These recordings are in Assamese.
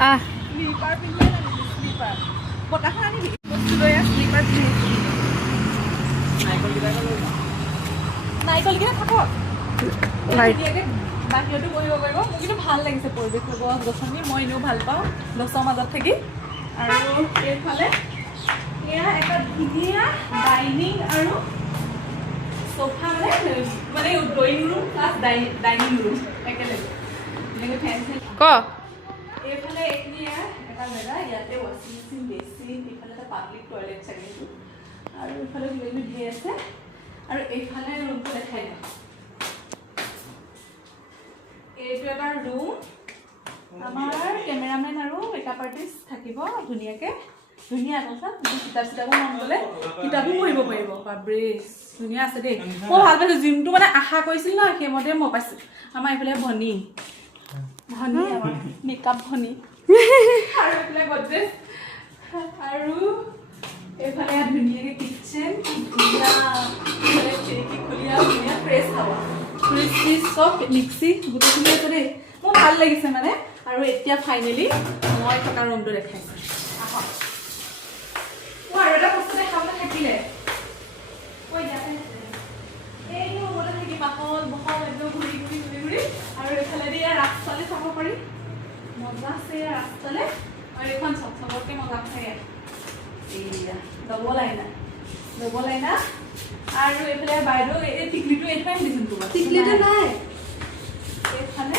স্লিপাৰ পিন্ধিলে নানিবি স্লিপাৰ বতাহ আনিবি বস্তু লৈ স্লিপাৰ পিন্ধি নাৰিকলকেইটা থাকক বাহিৰতো বহিব পাৰিব মোৰ কিন্তু ভাল লাগিছে পৰিৱেশটো গছ গছনি মই এনেও ভাল পাওঁ গছৰ মাজত থাকি আৰু এইফালে এয়া এটা ধুনীয়া ডাইনিং আৰু সোফা মানে drawing room plus dining room একেলগে এনেকৈ ফেন ক এইফালে এইখিনি এটা জেগা ইয়াতে ৱাশ্বিং মেচিন বেচিন এইফালে এটা পাব্লিক টয়লেট চাগে আৰু এইফালে কিবাকিবি ধেৰ আছে আৰু এইফালে ৰুমটো দেখাই দিওঁ এইটো এটা ৰুম আমাৰ কেমেৰামেন আৰু মেকআপ আৰ্টিষ্ট থাকিব ধুনীয়াকৈ ধুনীয়া কথা কিতাপ চিতাপো মন গ'লে কিতাপো পঢ়িব পাৰিব বাপৰে ধুনীয়া আছে দেই মই ভাল পাইছোঁ যোনটো মানে আশা কৰিছিল ন সেইমতে মই পাইছোঁ আমাৰ এইফালে ভনী আমাৰ মেকআপ ভনী আৰু এইফালে গডৰেজ আৰু এইফালে ধুনীয়াকৈ কিটচেন ধুনীয়া এইফালে খিৰিকী খুলি আৰু ধুনীয়া ফ্ৰেছ হাৱা ফ্ৰিজ ফ্ৰিজ চব মিক্সি গোটেইখিনি আছে দেই মোৰ ভাল লাগিছে মানে আৰু এতিয়া ফাইনেলি মই থকা ৰুমটো দেখাইছোঁ আহক মই আৰু এটা বস্তু দেখাবলৈ থাকিলে এই ৰুমতে থাকি বাহল বহল একদম ঘূৰি ঘূৰি ঘূৰি ঘূৰি আৰু এইফালেদি ৰাস্তালৈ চাব পাৰি মজা আছে ৰাস্তালৈ আৰু এইখন চবতকৈ মজা থাকে এইয়া ডবল আইনা আৰু এইফালে বাইদেউ এই টিকলিটো এইফালে দিছোঁ তোমাৰ টিকলিটো নাই এইফালে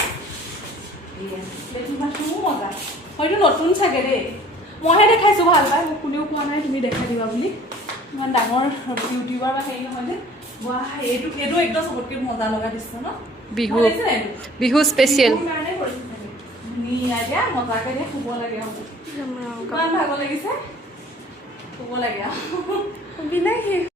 লেট্ৰিন বাথৰুমো মজা হয়তো নতুন চাগে দেই মইহে দেখাইছোঁ ভাল পাই মোক কোনেও কোৱা নাই তুমি দেখাই দিবা বুলি ইমান ডাঙৰ ইউটিউবাৰ বা হেৰি নহয় যে বাহ এইটো একদম চবতকৈ মজা লগা দৃশ্য ন বিহু স্পেচিয়েল কাৰণে কৰিছোঁ ধুনীয়া দিয়া মজাকৈ দিয়ে শুব লাগে ইমান ভাগৰ লাগিছে শুব লাগে আৰু